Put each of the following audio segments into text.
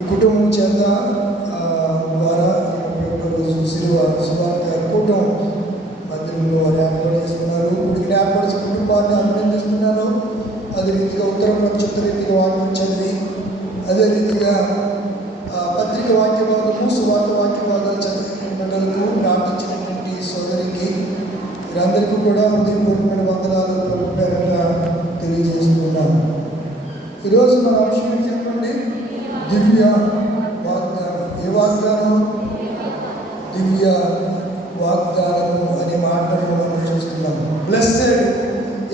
కుటుంబం చేత ద్వారా రోజు సువార్త కూటం మందిరంలో వారు ఏర్పాటు చేస్తున్నారు. ఇప్పుడు ఏర్పరిచిన కుటుంబాన్ని అభినందిస్తున్నాను. అదే రీతిగా ఉత్తరం ప్రత్యుత్తర రీతిగా వాక్యం చదివి అదే రీతిగా పత్రిక వాక్య భాగము సువార్త వాక్య భాగాలు చదివిన బిడ్డలకు ప్రార్థించినటువంటి సోదరికి వీరందరికీ కూడా హృదయపూర్వకమైన వందనాలు ప్రభు పేరట తెలియజేస్తున్నాను. ఈరోజు మన అంశం చెప్పండి, దివ్య వాగ్దానం. ఏ వాగ్దానం? దివ్య వాగ్దానము అనే మాటను మనం చూస్తున్నాం. బ్లెస్సెడ్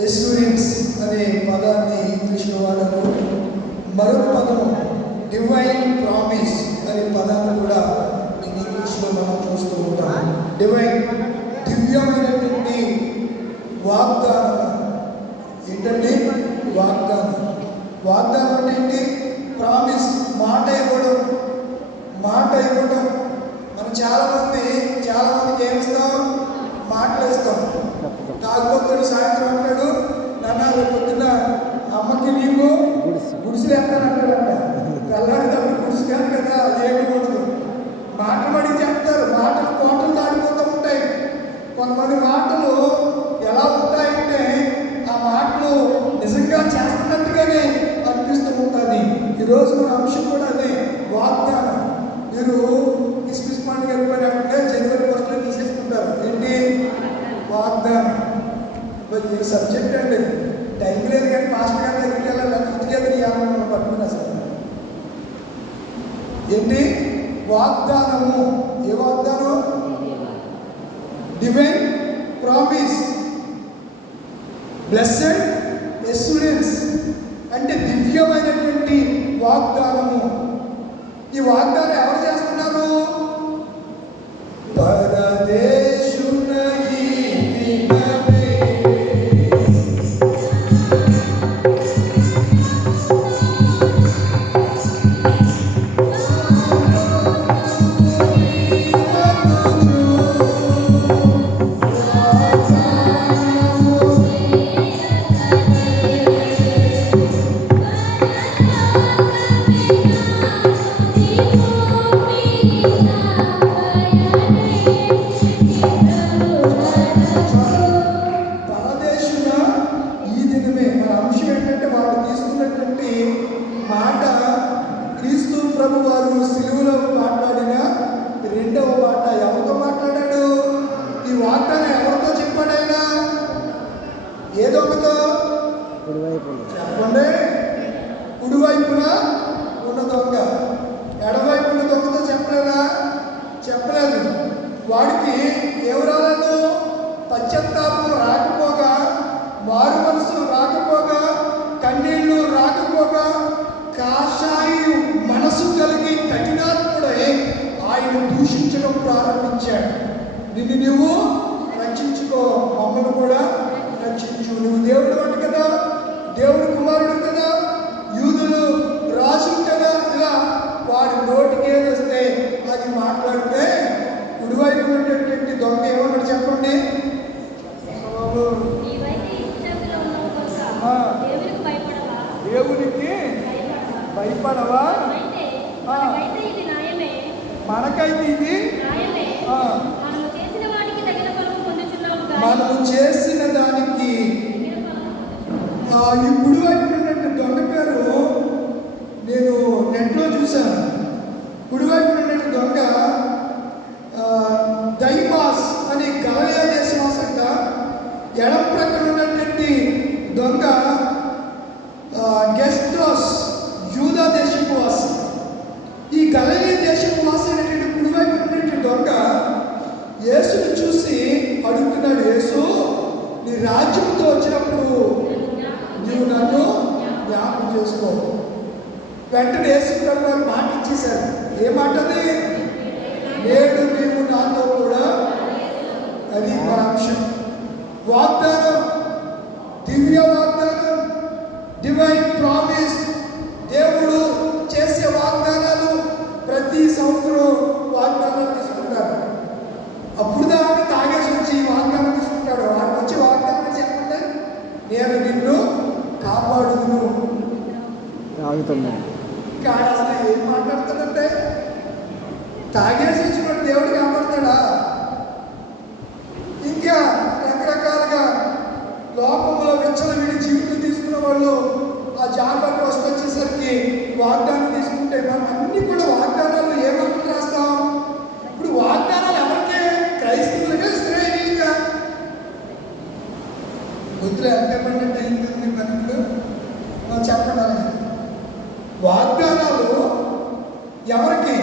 ఎష్యూరెన్స్ అనే పదాన్ని ఇంగ్లీష్లో వాడారు. మరొక పదము డివైన్ ప్రామిస్ అనే పదాన్ని కూడా ఇంగ్లీష్లో మనం చూస్తూ ఉంటాం. డివైన్, దివ్యమైనటువంటి వాగ్దానం. ఏంటంటే వాగ్దానం. వాగ్దానం అంటే ఏంటి? ప్రామిస్, మాట ఇవ్వడం. మాట ఇవ్వడం. మనం చాలామందికి ఏమిస్తాం? మాటలు ఇస్తాం. తాగుబోతుడు సాయంత్రం అంటాడు, నాన్న రేపు పొద్దున్న అమ్మకి నీకు గుడిసెలు ఎత్తానంటాడంట. తెల్లారినప్పుడు గుడిసి కాదు కదా, ఏమి ఉండదు. మాటలు పడి చెప్తారు. మాటలు కోటలు దాడిపోతూ ఉంటాయి. కొంతమంది మాటలు ఎలా ఉంటాయంటే ఆ మాటలు నిజంగా చేస్తున్నట్టుగానే అనిపిస్తూ ఉంటుంది. ఈరోజు మన అంశం కూడా అదే, వాగ్దానం. మీరు క్రిస్మస్ పండుగ వెళ్ళిపోయినట్టే జనవరి 1 తీసేసుకుంటారు. ఏంటి? వాగ్దానం. ఏ సబ్జెక్ట్ అండి, టైం లేదు కానీ మాస్టర్ గారి దగ్గరికి వెళ్ళాలి. ఇంటికెళ్ళి యాభై పట్టుకున్నా సార్. ఏంటి? వాగ్దానము. ఏ వాగ్దానం? డివైన్ ప్రామిస్, బ్లెస్సెడ్ ఎష్యూరెన్స్ అంటే దివ్యమైనటువంటి వాగ్దానము. ఈ వాగ్దానం ఎవరు చేస్తున్నారు? పరదేశున ఈ దినమే చెప్పండి. కుడివైపున ఉన్న దొంగ ఎడవైపున దొంగతో చెప్పలేదా? చెప్పలేదు. వాడికి ఏమి రాలేదు? పశ్చాత్తాపం రాకపోగా, మారు మనసు రాకపోగా, కన్నీళ్లు రాకపోగా, కాషాయి మనసు కలిగి కఠినాత్ముడై ఆయన దూషించడం ప్రారంభించాడు. నిన్ను నువ్వు రక్షించుకో, మమ్మల్ని కూడా రక్షించు. నువ్వు దేవుడు అంటే కదా, దేవుడు కుమారుడు కదా, యూదులు రాజు కదా. ఇలా వారి నోటికి ఏదొస్తే అది మాట్లాడితే కుడివైపు ఉన్నటువంటి దొంగ ఏమన్నాడు చెప్పండి? దేవునికి భయపడవా? మనకైతే ఇది మనము చేసిన దానికి. ఈ కుడివైపు ఉన్నటువంటి దొంగ పేరు నేను నెట్లో చూశాను. కుడివైపు ఉన్నటువంటి దొంగ దైమాస్ అని గలిలయ దేశవాసంట. ఎడం ప్రక్కన ఉన్నటువంటి దొంగ గెస్టోస్ యూదా దేశపు వాసి. ఈ గలిలయ దేశపు వాసి అనేటువంటి కుడివైపు ఉన్నటువంటి దొంగ యేసుని చూసి అడుగుతున్నాడు, యేసు నీ రాజ్యంతో వచ్చినప్పుడు నీవు నన్ను జ్ఞాపకం చేసుకో. వెంటనే యేసు ప్రభు వారు మాట ఇచ్చేశారు. ఏ మాట అది? నేడు నీవు నాతో కూడా. అది మన అంశం. వాగ్దానం, దివ్య వాగ్దానం, డివైన్ ప్రామిస్. దేవుడు చేసే వాగ్దానాలు ప్రతి సంవత్సరం వాగ్దానాలు తీసుకుంటారు. అప్పుడు దాన్ని తాగేసి వచ్చి వాగ్దానం తీసుకుంటాడు. వాడికి వచ్చి వాగ్దానం చెప్పండి, నేను నిన్ను కాపాడుదును. తాగుతున్నాను. కానీ అసలు ఏం మాట్లాడుతున్నా తాగేసి వచ్చినట్టు దేవుడు కాపాడతాడా? ఇంకా రకరకాలుగా లోకంలో విచ్చలవిడి జీవితం తీసుకున్న వాళ్ళు ఆ జాబ్ వచ్చేసరికి వాగ్దానం తీసుకుంటే మనం అన్ని కూడా వాగ్దానాలు ఏమని రాస్తాం? ఇప్పుడు వాగ్దానాలు ఎవరికే? క్రైస్తవులుగా, ఇశ్రాయేలీయులుగా? బుద్ధులు ఎంత పడినట్టు అయింది మనకు చెప్పడం. వాగ్దానాలు ఎవరికి?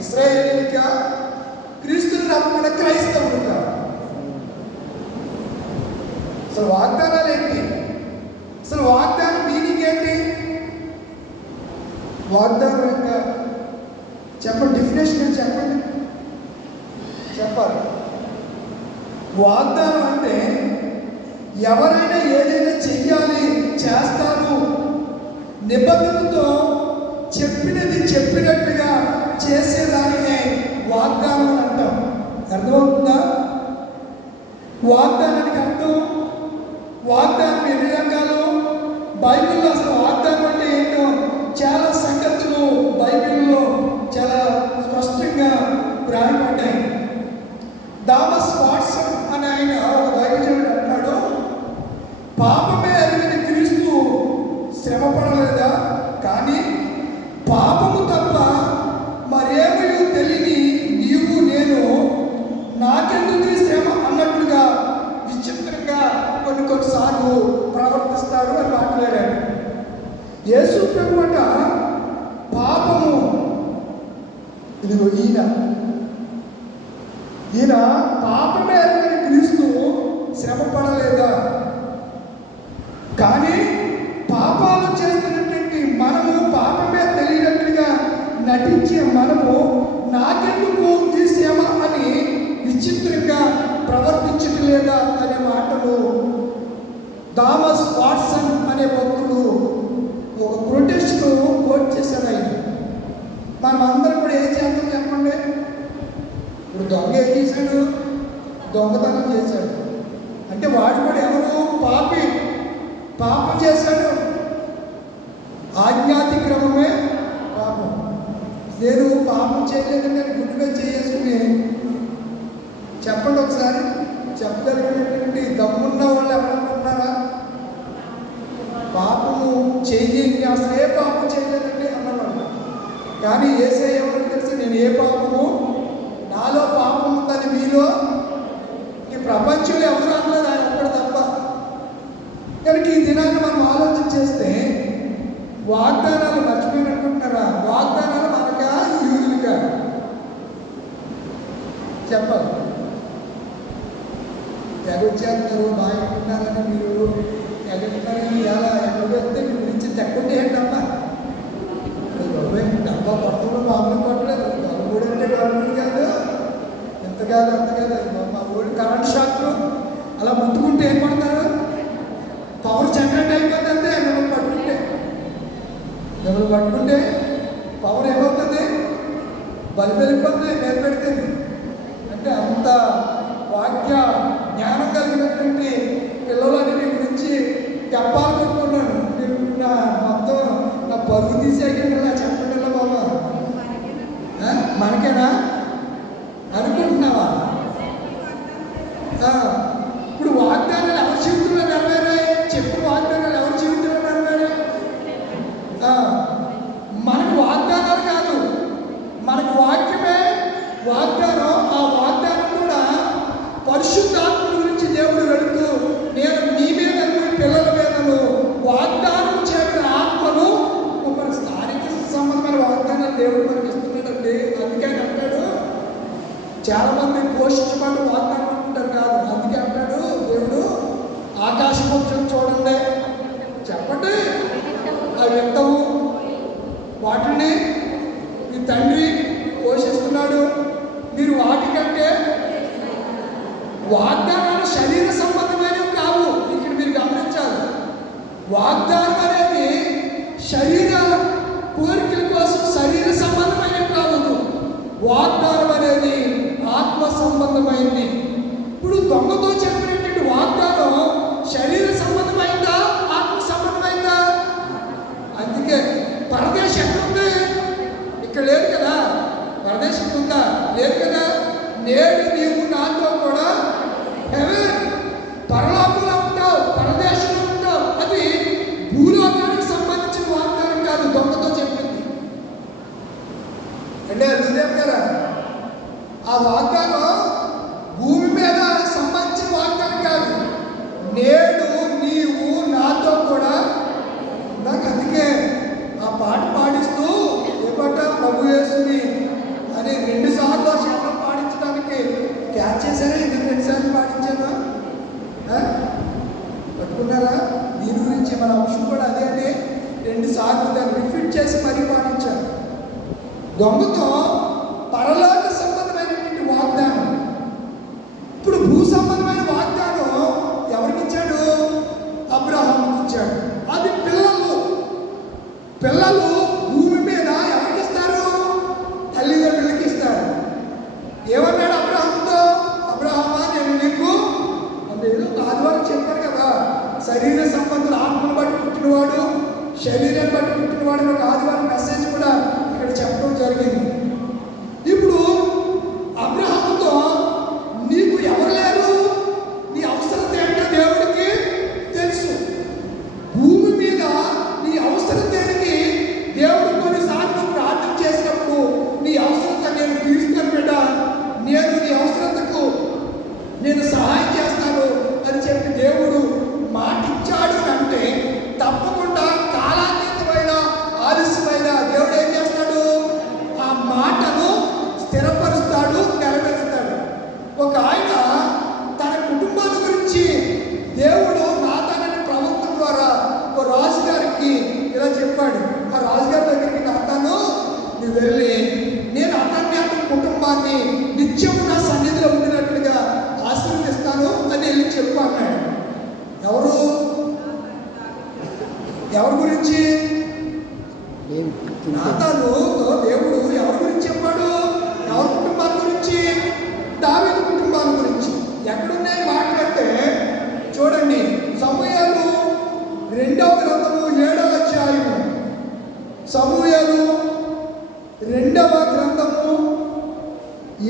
ఇశ్రాయేలీయులుగా, క్రీస్తుని నమ్ముకున్న క్రైస్తవులుగా. అసలు వాగ్దానాలు ఏంటి? అసలు వాగ్దానం మీనింగ్ ఏంటి? వాగ్దానం యొక్క చెప్పండి, డెఫినేషన్ చెప్పండి, చెప్పాలి. వాగ్దానం అంటే ఎవరైనా ఏదైనా చెయ్యాలి, చేస్తారు, నిబంధనతో చెప్పినది చెప్పినట్టుగా చేసేదానినే వాగ్దానం అంటాం. అర్థమవుతుందా? వాగ్దానానికి అర్థం, వాగ్దానం ఎన్ని రకాలు? బైబిల్లో అసలు వాగ్దానం అంటే ఏంటో చాలా సంగతులు బైబిల్లో చాలా స్పష్టంగా రాయబడ్డాయి. థామస్ వాట్సన్ అని ఆయన ఒక దైవజనుడు అంటాడు, పాపమే ఎరిగిన క్రీస్తు శ్రమ పడలేదా? కానీ పాపము తప్ప మరేమీ తెలియని నీవు నేను నాకెందుకు శ్రమ అన్నట్లుగా విచిత్రంగా కొన్నిసార్లు ప్రవర్తిస్తాడు అని మాట్లాడాడు. యేసు ప్రభువట పాపము, ఇదిగో ఈయన పాపమే ఎరిగిన క్రీస్తు శ్రమ పడలేదా? కానీ పాపాలు చేస్తున్నటువంటి మనము, పాపమే తెలియనట్లుగా నటించే మనము నాకెందుకు ఈ శ్రమ అని విచిత్రంగా ప్రవర్తించడం లేదా అనే మాటలు థామస్ వాట్సన్ అనే భక్తుడు ఒక ప్రొటెస్ట్ కోట్ చేశాడు. ఆయన మనం అందరం కూడా ఏం చేస్తాం చెప్పండి? ఇప్పుడు దొంగ ఏం చేశాడు? దొంగతనం చేశాడు అంటే వాడు కూడా ఎవరు? పాపి, పాపం చేశాడు. ఆజ్ఞాతిక్రమమే పాపం. నేను పాపం చేయలేదని గుడ్డుగా చేసుకుని చెప్పండి ఒకసారి. చెప్పగలిగినటువంటి దమ్మున్న వాళ్ళు ఎవరైనా ఉన్నారా? పాపము చెయ్యి, అసలు ఏ పాపం చేయలేదండి అన్నవాళ్ళు. కానీ యేసయ్య ఎవరికి తెలుసు? నేను ఏ పాపము, నాలో పాపం ఉందని మీలో, ఈ ప్రపంచంలో ఎవరు అనలేదు, ఆయన ఒక్కడు తప్ప. కనుక ఈ దినాన్ని మనం ఆలోచన చేస్తే వాగ్దానాలు మర్చిపోయినట్టున్నారా? వాగ్దానాలు మనకా, యూదులుగా? చెప్పాలి. ఎగొచ్చేస్తారు, బాగా ఉంటున్నారని మీరు ఎగొట్టారని ఎలా ఎగొస్తే మీ గురించి తక్కువ ఏంటమ్మా? డబ్బా పట్టడం మామూలు పట్టలేదు. గవర్నమెంట్ అంటే గవర్నమెంట్ కాదు, ఎంత కాదు అంత కాదు. మా ఊరి కరెంట్ షాక్లు అలా ముట్టుకుంటే ఏం పడతారు? పవర్ జనరేట్ అయిపోతుంది అంతే. మిమ్మల్ని పట్టుకుంటే పవర్ ఏమవుతుంది? బలి వెళ్ళిపోతుంది, పేరు పెడుతుంది. అంటే అంత వాక్య జ్ఞానం కలిగినటువంటి పిల్లలని మీ గురించి చెప్పాలనుకుంటున్నాను. మీరు మొత్తం నా పరుగు తీసేయండి, నా చెప్పండి బాబా. మనకేనా అనుకుంటున్నావా? ఇప్పుడు వాగ్దానాలు ఎవరి జీవితంలో నెరవేరాయి? చెప్పు, వాగ్దానాలు ఎవరి జీవితంలో నెరవేరాయి? మనకు వాగ్దానాలు కాదు, మనకు వాక్యమే వాగ్దానం. ఆ వాగ్దానం కూడా పరిశుద్ధాత్మ గురించి దేవుడు వెళుతూ, నేను మీ మీద పిల్లల మీదను వాగ్దానం చేయడం ఆత్మను మన స్థానిక సంబంధమైన వాగ్దానాలు దేవుడు మనకి ఇస్తున్నాడండి. అందుకే అంటాడు, చాలా మంది పోషించబడి వాగ్దానం అనుకుంటారు కాదు. అందుకే అంటాడు దేవుడు, ఆకాశపక్షం చూడండి, చెప్పండి, అవి వింతవు, వాటిని మీ తండ్రి పోషిస్తున్నాడు. మీరు వాటికంటే వాగ్దానాలు శరీర సంబంధమైనవి కావు. ఇక్కడ మీరు గమనించాలి. వాగ్దానం అనేది శరీర కోరికల కోసం శరీర సంబంధమైనవి కాదు. వాగ్దానం అనేది ఆత్మ సంబంధమైనది. ఇప్పుడు దొంగతో చెప్పినటువంటి వాగ్దానం శరీర సంబంధమైందా, ఆత్మ సంబంధమైందా? అందుకే పరదేశం ఎక్కడుంది? ఇక్కడ లేదు కదా. పరదేశం ఉందా? లేదు కదా. నేడు నీవు నాతో కూడా హెవెన్ పరలోకంలో ఉంటావు, పరదేశంలో ఉంటావు. అది భూలోకానికి సంబంధించిన వాగ్దానం కాదు, దొంగతో చెప్పింది అంటే అర్థం కదా. ఆ వాగ్దానం భూమి మీద సంబంధించిన వాగ్దానం కాదు. నేడు నీవు నాతో కూడా. నాకు అందుకే ఆ పాట పాడిస్తూ ఏ పాట? ప్రభు యేసుని అని 2 సార్లు శబ్దం పాడించడానికి క్యాచ్ చేశారా? ఎందుకు 2 సార్లు పాడించాను? పట్టుకున్నారా? దీని గురించి మన అంశం కూడా అదే అని 2 సార్లు దాన్ని రిపీట్ చేసి మరీ పాటించారు. దొంగతో పరలోక సంబంధమైనటువంటి వాగ్దానం. ఇప్పుడు భూ సంబంధమైన వాగ్దానం ఎవరికి ఇచ్చాడు? అబ్రహాముకి ఇచ్చాడు. అది పిల్లలు భూమి మీద ఎవరికి ఇస్తారు? తల్లిదండ్రులకి ఇస్తారు. ఏమన్నాడు అబ్రహాముతో? అబ్రహామా, నేను నీకు ఏదో ఆదివారం చెప్పాను కదా, శరీర సంబంధులు ఆత్మను బట్టి పుట్టినవాడు, శరీరాన్ని బట్టి పుట్టినవాడు ఒక ఆదివారం మెసేజ్ కూడా ఇక్కడ చెప్పడం జరిగింది. ఇప్పుడు అబ్రహాముతో నీకు ఎవరు లేరు, నీ అవసరత ఏంటో దేవుడికి తెలుసు. భూమి మీద నీ అవసరత ఏంటి దేవుడు కొన్నిసార్లు ప్రార్థన చేసినప్పుడు నీ అవసరత నేను తీరుస్తాను బిడ్డ, నేను నీ అవసరతకు నేను సహాయం చేస్తాను అని చెప్పి దేవుడు మాట ఇచ్చాడు అంటే తప్పకుండా కాలాతీతమైన ఆలస్యమైన దేవుడు ఏం చేస్తాడు? ఆ మాటను స్థిరపరుస్తాడు, నెరవేరుస్తాడు. ఒక ఆయన తన కుటుంబాల గురించి దేవుడు నాతానని ప్రవక్త ద్వారా ఒక రాజుగారికి ఇలా చెప్పాడు. ఆ రాజుగారి దగ్గరికి నాతాను నువ్వు వెళ్ళి నేను అతన్ని కుటుంబాన్ని నిత్యము నా సన్నిధిలో ఉండినట్లుగా ఆశీర్వదిస్తాను అని వెళ్ళి చెప్పాను. ఎవరి గురించి? నాతాను దేవుడు ఎవరి గురించి చెప్పాడు? ఎవరి కుటుంబాల గురించి? దావీదు కుటుంబాల గురించి. ఎక్కడున్నాయి మాట్లాడితే చూడండి, సమూయేలు 2వ గ్రంథము 7వ అధ్యాయము. సమూయేలు 2వ గ్రంథము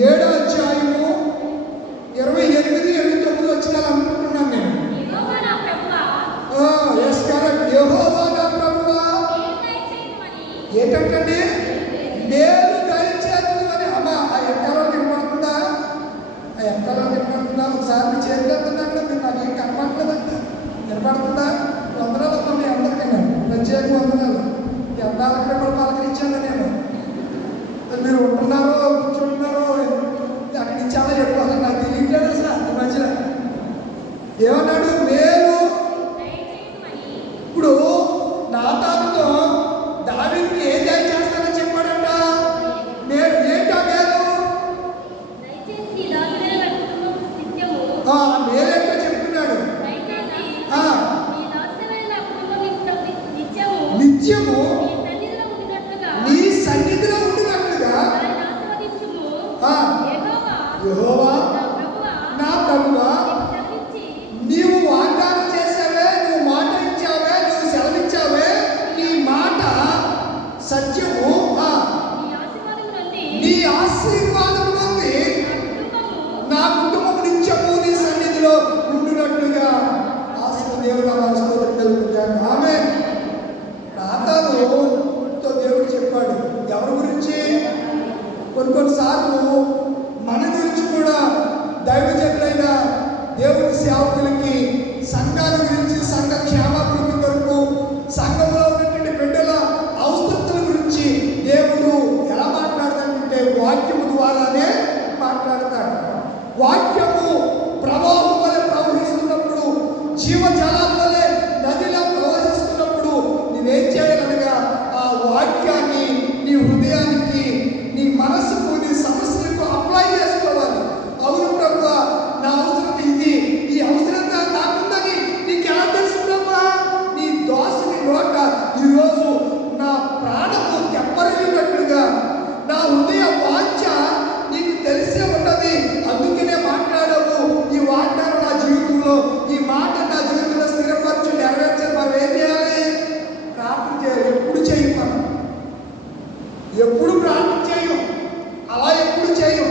7వ అధ్యాయము 28, 29 వచ్చినాలు అనుకుంటున్నాను నేను. Yes correct. యెహోవా నా ప్రభువా ఏంటంటే మేలు దయచేదు అని. అమ్మ ఆ ఎక్కలో వినపడుతుందా? ఆ ఎక్కలో వినపడుతుందా? ఒకసారి మీ చేతులు ఎత్తున్నా కూడా మీరు నాకు ఏం కనపడలేదంట. వినపడుతుందా? వందనాలు మీ అందరికీ ప్రత్యేక వందనాలు. ఈ అందాలక్కడ కూడా పలకరించాను నేను. మీరు ఉంటున్నారో కూర్చుంటున్నారో అక్కడి నుంచి అలా చెప్పాలి, నాకు తెలియట్లేదు అసలు ఈ మధ్యన. ఏమన్నాడు? మేలు. ఇప్పుడు నాతానుతో దావీదుకి ఏం దయచేస్తానని చెప్పాడంట? మేలు ఏంటా మేలు? మేలేంటో చెప్తున్నాడు. నిత్యము నీ సన్నిధిలో ఉండినట్లుగా యెహోవా నా ప్రభువా నీవు వాగ్దానం చేసావే, నువ్వు మాట ఇచ్చావే, నువ్వు సెలవిచ్చావే, నీ మాట సత్యము. నీ ఆశీర్వాదం నుండి నా కుటుంబం నిత్యము నీ సన్నిధిలో ఉండినట్లుగా దేవుడు స్తోత్రం కలుగుతాడు. ఆమె నాతానుతో దేవుడు చెప్పాడు. ఎవరి గురించి? కొన్నిసార్లు మన గురించి కూడా దైవజనులైన దేవుడి సేవకులకి, సంఘాల గురించి, సంఘ క్షేమాభివృద్ధి కొరకు, సంఘంలో ఉన్నటువంటి బిడ్డల అవసరతల గురించి దేవుడు ఎలా మాట్లాడతాడంటే వాక్యము ద్వారానే మాట్లాడతాడు. వాక్యము ప్రవాహం వలె ప్రవహిస్తున్నప్పుడు, జీవజలాల వలె నదిలో ప్రవహిస్తున్నప్పుడు నువ్వేం చేయాలనగా ఆ వాక్యాన్ని నీ హృదయానికి, నీ మనసుకు, నీ సమస్యలకు అప్లై చేసుకోవాలి. అవును ప్రభువా, నా అవసరత ఇది, ఈ అవసరత నాకుందని నీకు ఎలా తెలుస్తుందమ్మా? నీ దోషని నోట ఈరోజు నా ప్రాణము తెప్పరిల్లినట్లుగా నా హృదయ వాంఛ నీకు తెలిసే ఉన్నది, అందుకనే మాట్లాడవు. ఈ వాగ్దానం అలా ఎప్పుడు చేయం.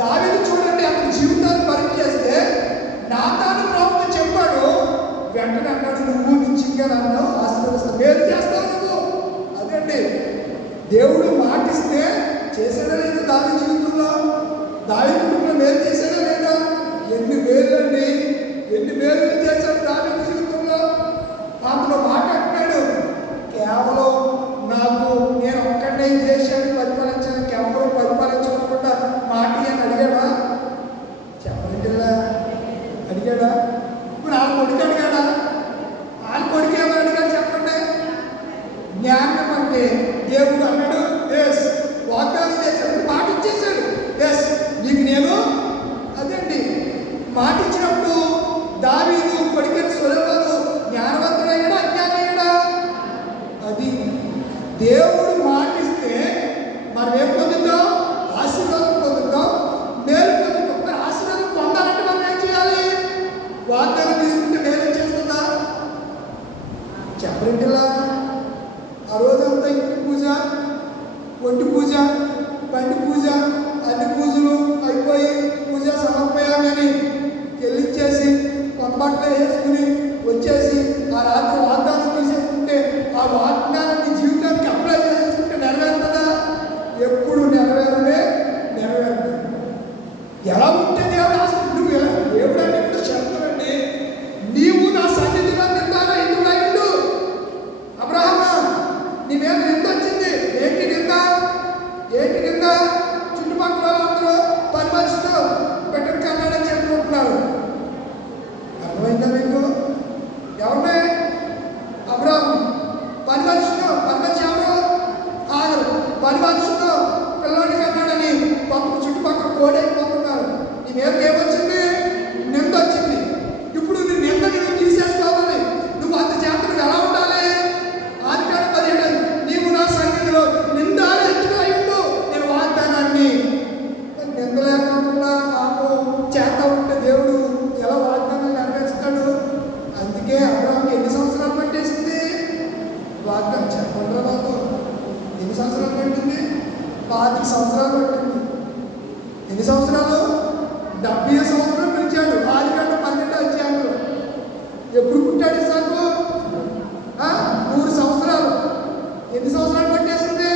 దావీదు చూడండి, అతని జీవితాన్ని పరీక్ష చేస్తే నాతాను ప్రవక్త చెప్పాడు, వెంటనే అన్నాడు, నువ్వు నిశ్చితంగా నన్ను ఆశీర్వదిస్తావు, మేలు చేస్తావు నువ్వు. అదండి దేవుడు మాటిస్తే చేసాడా లేదా దావీదు జీవితంలో? దావీదు కుటుంబంలో మేలు చేశాడా లేదా? ఎన్ని మేలు అండి, ఎన్ని మేలు చేశాడు దావీదు జీవితంలో. అందులో మాట అంటున్నాడు, కేవలం నాకు నేను ఒక్కడే చేశాడు పరిపాలించాను, కేవలం పరిపాలించకుండా మాట అని అడిగాడా? చెప్పలేదు, అడిగాడా? ఇప్పుడు వాళ్ళ కొడుకు అడిగాడా? వాళ్ళ కొడుకు ఏమని అడిగాడు చెప్పండి? జ్ఞానం అంటే దేవుడు అన్నాడు, ఎస్ వాగ్దానం చేశాడు, మాట ఇచ్చేశాడు, ఎస్ నీకు నేను. అదండి మాట ఇచ్చినప్పుడు దావీదు కొడుకైన సొలొమోను జ్ఞానవంతుడయ్యాడా అజ్ఞానయ్యాడా? అది దేవుడు మాటిస్తే మనం ఏం పొందుతాం? ఆశీర్వాదం పొందుతాం, మేలు పొందుతాం. మరి ఆశీర్వాదం పొందాలంటే మనం ఏం చేయాలి? వాగ్దానం తీసుకుంటే మేలు చేస్తుందా? చెప్పలేంటిలా. ఆ రోజంతా ఇంటి పూజ, ఒంటి పూజ, బండి పూజ, అన్ని పూజలు అయిపోయి పూజ సమర్పయాలని చెల్లించేసి కొత్త బట్టలు వేసుకుని వచ్చేసి ఆ రాత్రి వాగ్దానం తీసేసుకుంటే ఆ వాగ్దానాన్ని జీవితానికి అప్లై చేసుకుంటే నెరవేరుతుందా? ఎప్పుడు నెరవేరుతుంది. ఎలా ఉంటే దేవుడు ఆశిస్తూ నువ్వు ఎలా దేవుడు అంటే ఇప్పుడు చెప్తానండి, నీవు నా సన్నిధిలో నిందారా ఇందులో ఇల్లు అబ్రహామా నీ మీద నింద వచ్చింది. ఏంటి నింద? చుట్టుపక్కల వాళ్ళందరూ 10 మందితో పెట్టిన కన్నాడని చెప్పుకుంటున్నారు. అర్థమైందా మీకు? ఎవరినే? అబ్రహాము 10 మందితో, 10 మంది ఎవరు? ఆగరు 10 మందితో పిల్లవాడిని కన్నాడని చుట్టుపక్కల కోడైపోతున్నారు. నీ మీదకి ఏమొచ్చింది? నింద వచ్చింది. ఇప్పుడు నీ నిందని నువ్వు తీసేసుకోవాలి. నువ్వు అంత జాగ్రత్తగా ఎలా ఉండాలి? ఆదికాండం 17 నీవు నా సన్నిధిలో నిందారహితుడు అయ్యిండు. నేను వాగ్దానాన్ని నింద లేకుండా నాకు చేత ఉంటే దేవుడు ఎలా వాగ్దానాన్ని నెరవేరుస్తాడు? అందుకే అబ్రహాంకి ఎన్ని సంవత్సరాలు పట్టేసింది వాగ్దానం? చెప్పండి నాకు, ఎన్ని సంవత్సరాలు పట్టింది? 25 సంవత్సరాలు పట్టింది. ఎన్ని సంవత్సరాలు? 70 సంవత్సరాలు పిలిచాడు. ఆదికాండం 12 అధ్యాయంలో. ఎప్పుడు పుట్టాడు ఇస్సాకు? 3 సంవత్సరాలు. ఎన్ని సంవత్సరాలు పట్టేసింది?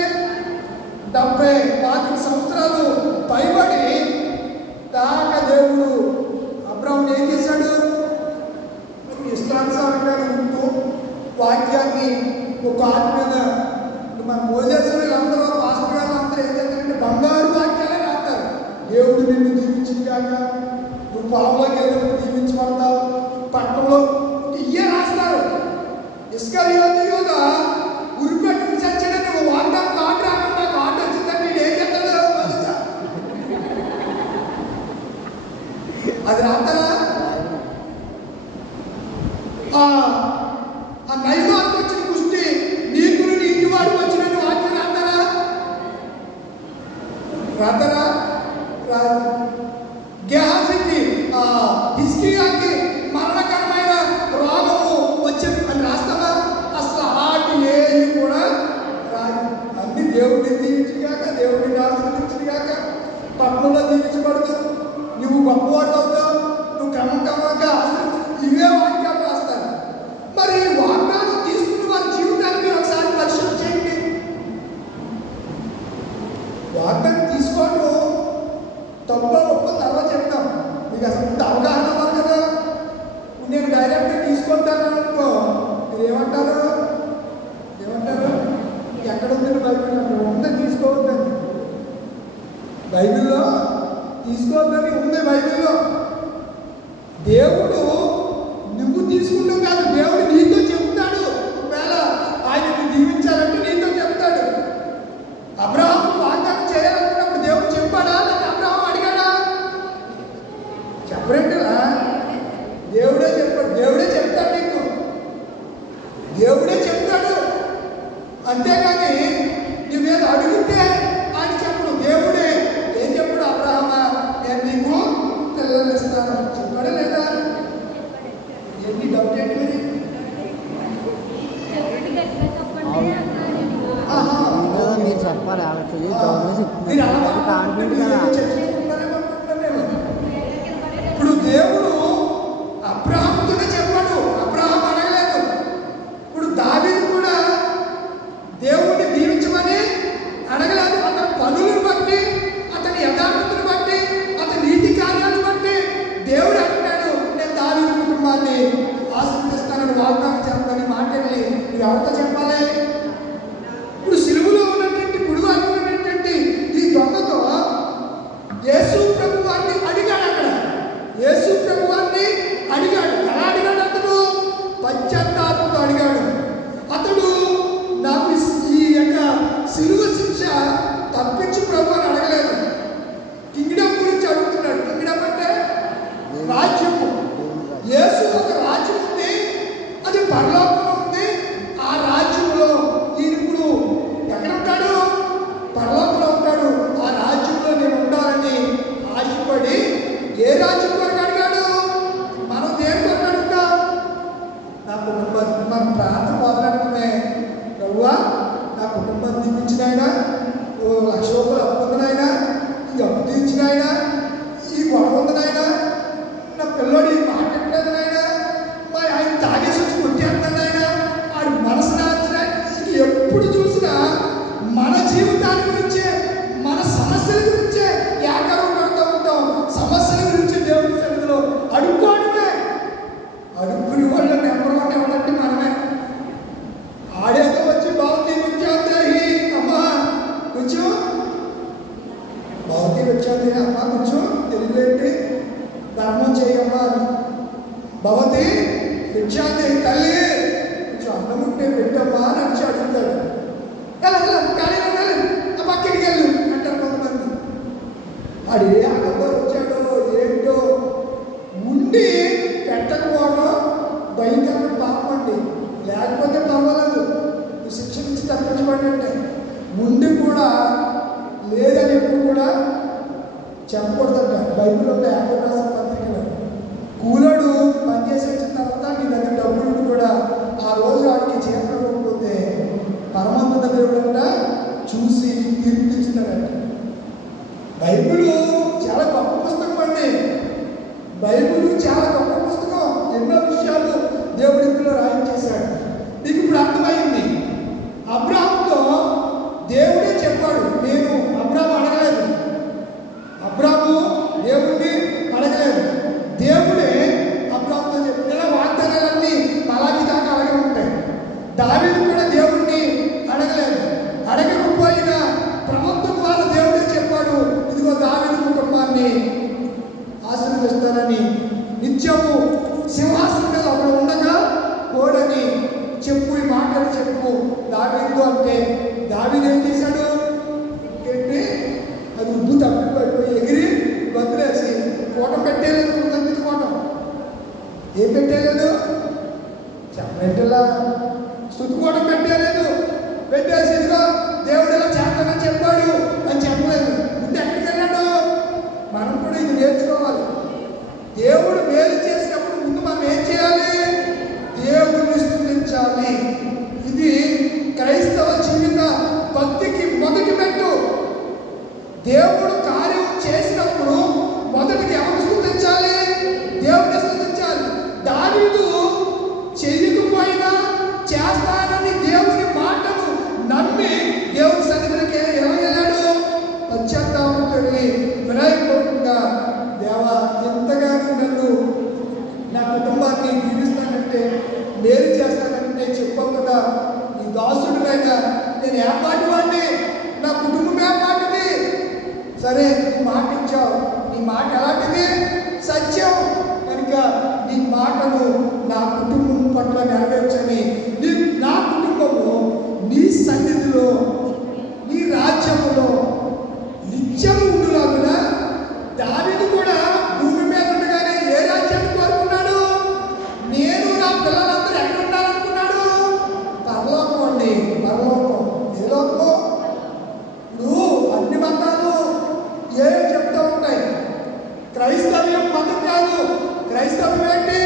25 సంవత్సరాలు పైబడి దాకా దేవుడు అబ్రహాముని ఏం చేశాడు? ఇష్టానుసారంగా ఉంటూ వాక్యాన్ని ఒక ఆట మీద మన మోజేసు వీళ్ళందరూ పాస్టర్ గారు అందరూ ఏం చేస్తారంటే బంగారు వాక్యాలే రాస్తారు. దేవుడు నిన్ను దీవించిందాక, నువ్వు పొలంలోకి వెళ్ళినప్పుడు దీవించబడతావు, పట్టణంలో ఇయ్యే రాస్తారు. ఇస్కరియోతు యూదా ఉరిపెట్టుకు చచ్చాడని ఒక వాగ్దానం కార్డు రాకుండా కార్డు వచ్చిందంటే ఏం చేస్తాడు? అది రాస్తారా? ఆ నైవానికి వచ్చిన కుస్తీ నీకును నీ ఇంటి వాడికి వచ్చినట్టు వాక్యం రాతారా? గెహాజీకి హిజ్కియాకి మరణకరమైన రోగము వచ్చింది అని రాస్తావా? అసలు అలాంటి ఏది కూడా రాదు. అన్ని దేవుడిని దీవించిగాక, దేవుడిని ఆశీర్వదించిగాక, పట్టణంలో దీవించబడదు, నువ్వు గొప్పవాడు అవుతావు, నువ్వు క్రమంగా ఇవే వాక్యాలు రాస్తారు. మరి వాగ్దానం తీసుకుని వారి జీవితాన్ని ఒకసారి పరిశీలన చేయండి. వాగ్దానం తీసుకోవడం తప్ప గొప్ప తర్వాత చెప్తాం. మీకు అసలు ఇంత అవగాహన అవ్వాలి కదా. నేను డైరెక్ట్గా తీసుకుంటాను అనుకో, మీరు ఏమంటారు? ఎక్కడ ఉంది బైబిల్? అక్కడ ఉందని తీసుకోవద్దని, బైబిల్లో తీసుకోవద్దని ఉంది. బైబిల్లో దేవుడు నువ్వు తీసుకుంటావు కాదు, దేవుడు నీతో చెప్తాడు. ఒకవేళ ఆయనని దీవించాలంటే నీతో చెప్తాడు. అబ్రహాము వాగ్దానం చేయాలనుకున్నప్పుడు దేవుడు చెప్పాడా? లేకపోతే అబ్రహాము అడిగాడా? చెప్పరేంటిరా? దేవుడే చెప్పాడు. దేవుడే చెప్తాడు నీకు, దేవుడే చెప్తాడు. అంతేగాని నువ్వేదో అడిగితే ఆయన చెప్పడు. దేవుడే ఏం చెప్పాడు? అబ్రహామా నేను నీకు పిల్లలు ఇస్తాను చెప్పాడా లేదా? మీరు అలా చర్చించుకుంటారేమో అనుకుంటున్నాను నేను. ఇప్పుడు దేవుడు అబ్రహాముతోనే చెప్పాడు, అబ్రహాం అడగలేదు. ఇప్పుడు దావీదు కూడా దేవుణ్ణి దీవించమని అడగలేదు. అతని పనులను బట్టి, అతని యథార్థతను బట్టి, అతని నీతి కార్యాలను బట్టి దేవుడు అంటున్నాడు, నేను దావీదు కుటుంబాన్ని ఆశీర్వదిస్తానని వాగ్దానం చేస్తానని మాట్లాడి మీరు ఎవరితో చెప్పాలి? ఇప్పుడు సిలువలో ఉన్నటువంటి గుడుగు అనుకున్నటువంటి ఈ దొంగతో యేసు ప్రభు వారిని అడిగాడు. అక్కడ యేసు ప్రభు వారిని అడిగాడు. ఎలా అడిగాడు? అతడు పశ్చాత్తాపంతో అడిగాడు. అతడు నాకు ఈ యొక్క సిలువ శిక్ష తప్పించు ప్రభు అని అడగలేదు. కింగ్డమ్ గురించి అడుగుతున్నాడు. కింగ్డమ్ అంటే రాజ్యము. యేసు ఒక రాజ్యం ఉంది, అది పరలోకంలో ఉంది. ఆ రాజ్యంలో ఈయన ఇప్పుడు ఎక్కడ ఉంటాడు? పరలోకంలో ఉంటాడు. ఆ రాజ్యంలో నేను ఉండాలని ఆశపడి ఏ రాజ్యం కొరకు అడిగాడు? మనం దేని కొరకు అడుగుతాం? నా కుటుంబం, మన ప్రాంతం మొదలనుకునే ప్రభువా నా కుటుంబం దీవించినాయన, 1,00,000 రూపాయలు అప్పు ఉందినాయన, ఈ అప్పు తీర్చినాయన, ఈ గొడవ ఉందినాయన, నా పిల్లోడు ఈ మాట్లాడలేదు నాయన, మా ఆయన తాగేసి వచ్చి కొట్టేస్తాను నాయన, ఆడి మనసు నాచిన. ఇది ఎప్పుడు చూసినా మన జీవితాన్ని గురించే, మన సమస్యల గురించే ఏకాగ్రం పడుతూ ఉంటాం. సమస్యల గురించి దేవుడి సన్నిధిలో అడుక్కోవడమే. అడుక్కుని వాళ్ళు నెంబర్ 1 ఎవరంటే మనమే. ఆడేదో వచ్చి బాగుంది వచ్చాందేహి అమ్మా కొంచెం బాగుంది వచ్చాంది అమ్మా కొంచెం తెలియలేంటి ధర్మం చేయమ్మా అని. భవతి విద్యార్థి తల్లి కొంచెం అన్నం ఉంటే పెట్టమ్మా అని వచ్చి అడుగుతాడు. ఎలా ఖాళీ వెళ్ళి ఆ పక్కడికి వెళ్ళు అంటారు కొంతమంది. వాడు ఏ ఆనందో వచ్చాడో ఏంటో ఉండి పెట్టకపోవడం భయంకరమైన పాపం అండి. లేకపోతే పర్వాలేదు, శిక్ష నుంచి తప్పించబడినట్టే. ఉండి కూడా లేదని ఎప్పుడు కూడా చెప్పకూడదంట. బైబిల్లో 50 రాసిన పత్రికలో కూలోడు పనిచేసి వచ్చిన తర్వాత నీ దగ్గర డబ్బులు కూడా ఆ రోజు వాడికి చేపలు ఇవ్వకపోతే పరమాత్మ దేవుడు అంట చూసి తీర్పు తీస్తాడంట. బైబిల్ చాలా గొప్ప పుస్తకం అండి. బైబిల్ చాలా గొప్ప పుస్తకం. ఎన్నో విషయాలు దేవుడు ఇందులో రాయించేశాడు. నీకు ఇప్పుడు అర్థమైంది. అబ్రాహాముతో దేవుడే చెప్పాడు. నేను అబ్రాహాము అడగలేదు, అబ్రాహాము దేవుడిని అడగలేదు, దేవుడే అబ్రాహాముతో చెప్పిన వాగ్దానాలన్నీ అలాగే దాకా అలాగే ఉంటాయి. దావీదు కూడా దేవుడిని అడగలేదు. అడగకపోయినా ప్రవక్త ద్వారా దేవుడే చెప్పాడు, ఇదిగో దావీదు కుటుంబాన్ని ఆశీర్వదిస్తానని. నిత్యము సింహాసనం మీద అక్కడ ఉండగా కోడని చెప్పు, ఈ మాటలు చెప్పు దావీదు అంటే దావీదు ఏం చేశాడు? ఏంటి అది ఉద్దు తప్పిపోయి ఎగిరి వదిలేసి కోట పెట్టేలేదు. కృతజ్ఞత కోట ఏం పెట్టేలేదు? చెప్పేలా స్తుతి కోట పెట్టేలేదు. పెట్టేసి ఇదిగో దేవుడు ఇలా చేస్తానని చెప్పాడు అని చెప్పలేదు. ముందు ఎక్కడికి వెళ్ళాడు? మనం కూడా ఇది నేర్చుకోవాలి. దేవుడు మేలు చేసినప్పుడు ముందు మనం ఏం చేయాలి? దేవుడిని స్తుతించాలి. ఇది క్రైస్తవ జీవిత భక్తికి మొదటి మెట్టు. దేవుడు కార్యం చేసినప్పుడు మొదటికి ఎవరు స్తుతించాలి? దేవుడిని స్తుతించాలి. దావీదు చేయకపోయినా చేస్తానని దేవుని మాటను నమ్మి దేవుని సన్నిధికి ఎలా వెళ్ళాడు? పశ్చాత్తాపంతో వెళ్ళి వినయపూర్వకంగా దేవా ఎంతగానో నన్ను నా కుటుంబాన్ని దీవిస్తానంటే, మేలు చేస్తానంటే చెప్పావు కదా, నీ దాసుడినైనా నేను ఏపాటి వాడిని, నా కుటుంబం ఏపాటిది. సరే నీ మాట ఇచ్చావు, నీ మాట ఎలాంటిది? సత్యం కనుక నీ మాటను నా కుటుంబం పట్ల నెరవేర్చని నా కుటుంబము నీ సన్నిధిలో నీ రాజ్యములో నిత్యము ఉండులాగునా. దావీదు కూడా భూమి మీద ఉండగానే ఏ రాజ్యాన్ని కోరుకున్నాడు? నేను నా పిల్లలందరూ ఎక్కడ ఉండాలనుకున్నాడు? పరలోకం అండి. పరలోకం ఏ లోకము? ఇప్పుడు అన్ని మతాలు ఏ చెప్తూ ఉంటాయి. క్రైస్తవ్యం మతం కాదు. క్రైస్తవ్యం ఏంటి?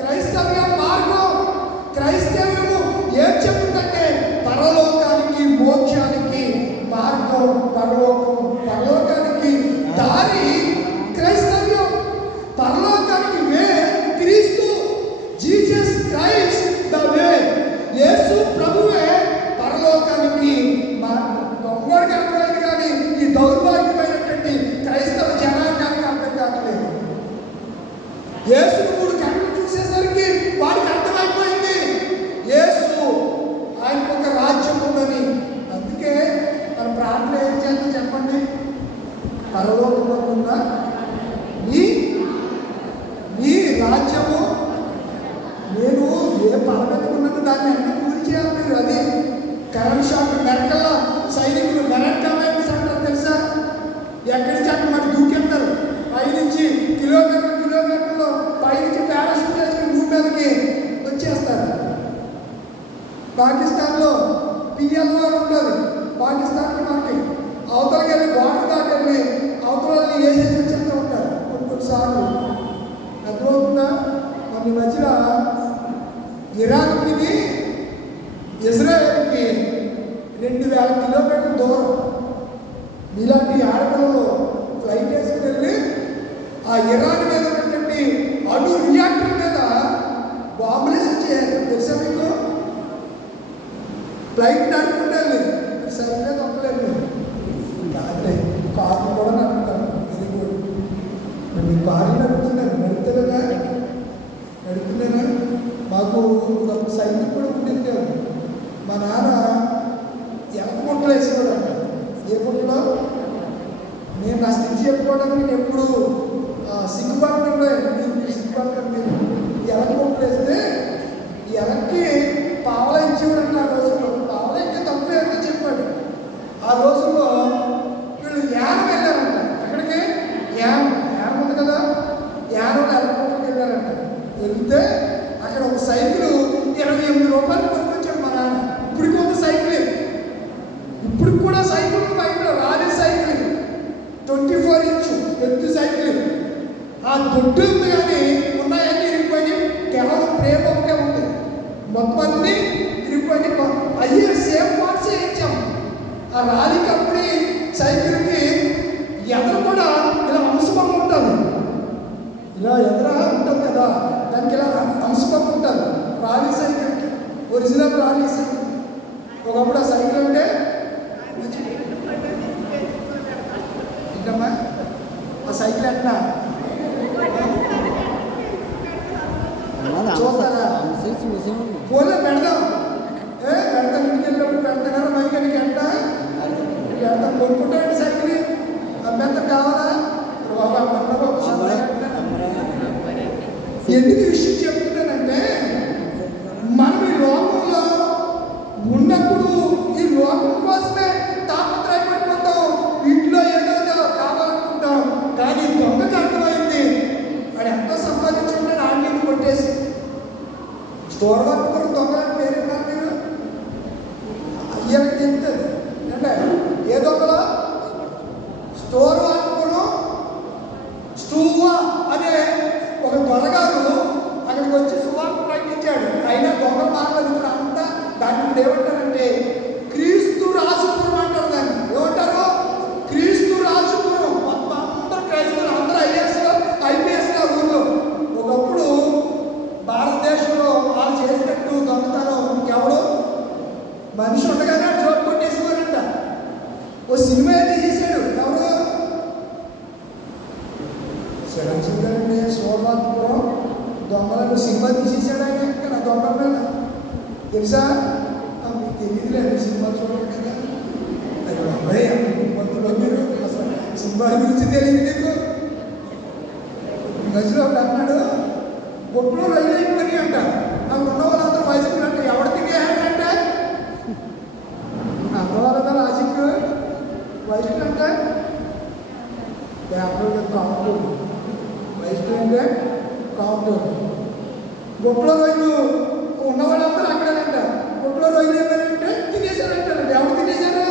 క్రైస్తవ్యం మార్గం. క్రైస్తవ్యము ఏం చెప్తుందంటే పరలోకానికి, మోక్షానికి వారికి అర్థమైంది, కానీ ఈ దౌర్భాగ్యమైనటువంటి క్రైస్తవ జనాంగానికి అర్థం కావట్లేదు. యేసు 3 గంటలు చూసేసరికి వాడికి అర్థమైపోయింది యేసు ఆయనకు ఒక రాజ్యం ఉందని. అందుకే మన ప్రార్థన ఏం చేద్దాం చెప్పండి? పరలోకంలో ఉన్న నీ రాజ్యము, నేను ఏ పరమెత్తుకున్నట్టు దాన్ని అన్ని పూర్తి చేయాలి. మీరు అది కరెంట్ షాప్ మెరకల్ల సైనికులు మెరట్ కమాండ్స్ అంటారు తెలుసా? ఎక్కడి నుంచి అక్కడ మరి దూకెళ్తారు, పైనుంచి కిలోమీటర్లో పైనుంచి పారాషూట్ చేసుకుని భూమి మీదకి వచ్చేస్తారు. పాకిస్తాన్లో పిఎల్ఓ ఉంటుంది, పాకిస్తాన్కి మనకి అవతలకి వెళ్ళి బార్డర్ దాకా వెళ్ళి అవతలని వేసేసి వచ్చేస్తూ ఉంటారు కొన్నిసార్లు. అర్థమవుతుందా? మన మధ్యన ఇరాన్కి ఇజ్రాయెల్కి 2000 కిలోమీటర్ల దూరం. ఇలాంటి ఆడపిల్లలు ఫ్లైట్ వేసుకుని వెళ్ళి ఆ ఇరాన్ మీద ఉన్నటువంటి అణు రియాక్టర్ మీద బాంబులేసి చేయాలి. తెలుసా మీకు? ఫ్లైట్ నడుపుకుంటే వెళ్ళి సరిగ్గా తప్పలేదు. కార్లు కూడా నడుపుతాను. Very good. మీరు కార్లు నడుపుతున్నారు, నడుపుతున్నానా? మాకు ఒక సైకిల్ కూడా ఉండేది కాదు. మా నాన్న ఎలక ముట్టలు వేసేవాడు అంట. ఏ ముట్టలో? నేను నా స్థితి చెప్పుకోవడానికి నేను ఎప్పుడు సిగ్గుపడకండి, ఎలక ముట్టలు వేస్తే ఈ ఎలక్కి పావలా ఇచ్చేవాడంట. ఆ రోజుల్లో పావలా ఇంకా తక్కువ ఏంటో చెప్పాడు. ఆ రోజుల్లో వీళ్ళు యానం వెళ్ళారంట. ఎక్కడికి? యానం ఉంది కదా, యానంలో ఎలక ముట్టలకి వెళ్ళారంట. వెళ్తే అక్కడ ఒక సైకిల్ 28 రూపాయలు కొనుక్కొచ్చాడు మా నాన్న. ఇప్పటికి ఒక సైకిల్, ఇప్పుడు కూడా సైకిల్ బయట రాలే సైకిల్ 24 ఇంచు ఎత్తు సైకిల్. ఆ దొడ్డు ఉంది కానీ ఉన్నాయన్నీ ఇరిగిపోయి కేవలం ప్రేమ ఒకటే ఉంది. మొత్తం అన్నీ ఇరిగిపోయి అయ్యే సేమ్ పార్ట్సే ఇచ్చాం. ఆ రాలి కంపెనీ సైకిల్కి ఎదురు కూడా ఇలా అంశబొమ్మ ఉంటుంది, ఇలా ఎదురా ఉంటుంది కదా, దానికి ఇలా అంశబొమ్మ ఉంటుంది. రాలీ సైకిల్కి ఒరిజినల్ రాలీ సైకిల్. ఒకప్పుడు ఆ సైకిల్ అంటే ఏంటమ్మా ఆ సైకిల్ ఎట్లా చూస్తారా? ఫోన్లో పెడదాం, పెడతాం. ఇంటికి వెళ్ళినప్పుడు పెడతారా? మరి నీకు ఎంట పెడతాం. కొనుక్కుంటాడు సైకిల్ అభ్యంత కావాలా? ఎందుకు ఈ విషయం చెప్తున్నానంటే, మనం ఈ లోకంలో ఉన్నప్పుడు ఈ లోకం కోసమే తాపత్రయపడిపోతాం. ఇంట్లో ఏదో కావాలనుకుంటాం. కానీ దొంగకి అర్థమైంది వాడు ఎంతో సంపాదించుకుంటాడు, ఆన్లైన్ కొట్టేసి. స్టోర్ వర్క్ కూడా దొంగలని పేరున్నారు మీరు. అయ్యకి చెప్తుంది అంటే ఏ దొంగలో స్టోర్ వాడుకోవడం స్టూవా అనే ఒక దొరగారు అక్కడికి వచ్చి సువార్త ప్రకటించాడు. అయినా దొంగలు మాట్లాడు. ఇప్పుడు అంతా దాన్ని ఏమంటారంటే క్రీస్తు రాజుపురం అంటారు. దాన్ని ఏమంటారు? క్రీస్తు రాజుపురం. మొత్తం అందరూ క్రైస్తవులు, అందరూ ఐపీఎస్ ఊళ్ళో. ఒకప్పుడు భారతదేశంలో వాళ్ళు చేసినట్టు దొంగతనం ఇంకెవడు మనిషి ఉండగానే జోక్ కొట్టేసుకోరంట. ఓ సినిమా తీసేశాడు. ఎవరు? చిరంజీవి గారిని సోమవారం దొంగలను సినిమా తీసేశాడు. ఆయన ఎక్కడ దొంగల మీద తెలుసా? మీకు తెలియదులేదు, సినిమా చూడలేదు కదా. అబ్బాయి కొంతలో మీరు అసలు సినిమాల గురించి తెలియదు నీకు. మధ్యలో అన్నాడు గొప్పలో రైలు అయిపోయి అంట. నాకు ఉన్న వాళ్ళందరూ వయసుకుని అంటే ఎవరు తినేయాలంటే అన్నవాళ్ళ లాజిక్ వయసులు అంటే పేపర్ కౌంటర్, వయసులు అంటే కౌంటర్. గొప్పలో రైలు ఉన్నవాళ్ళందరూ అక్కడేనంట. గొప్పలో రైలు ఏమైనా తినేశారంటారండి. ఎవరు తినేశారు?